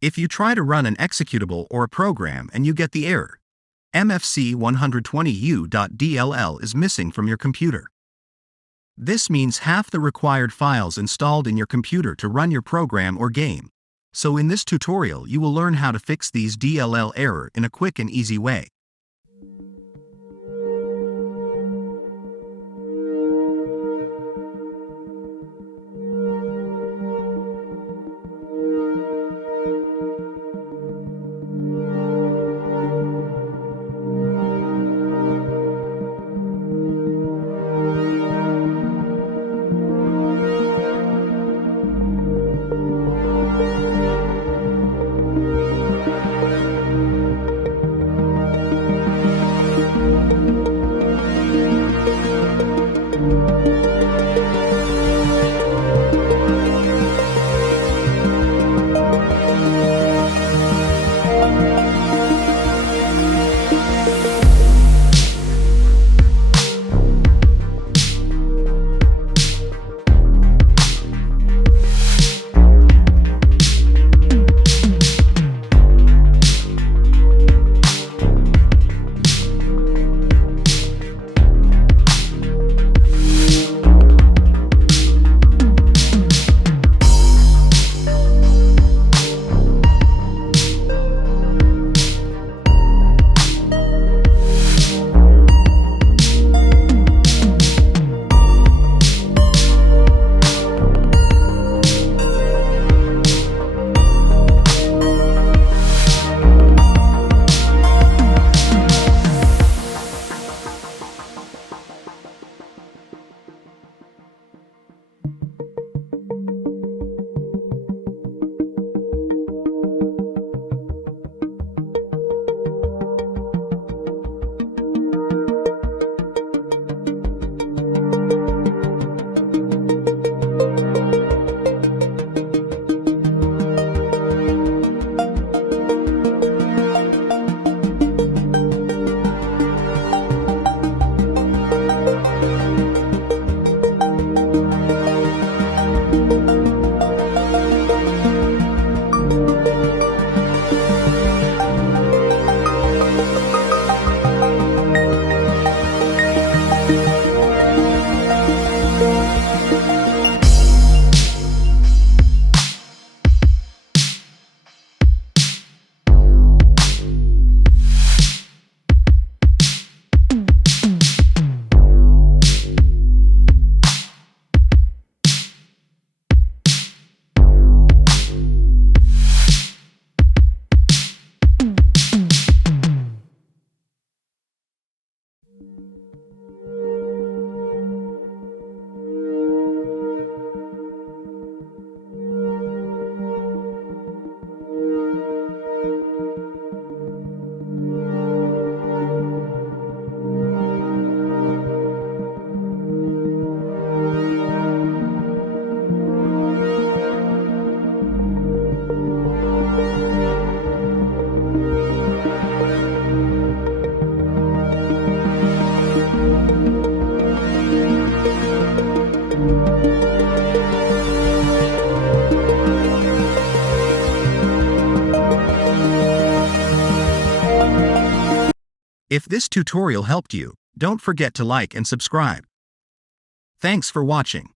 If you try to run an executable or a program and you get the error, mfc120u.dll is missing from your computer. This means half the required files installed in your computer to run your program or game. So in this tutorial you will learn how to fix these DLL error in a quick and easy way. If this tutorial helped you, don't forget to like and subscribe. Thanks for watching.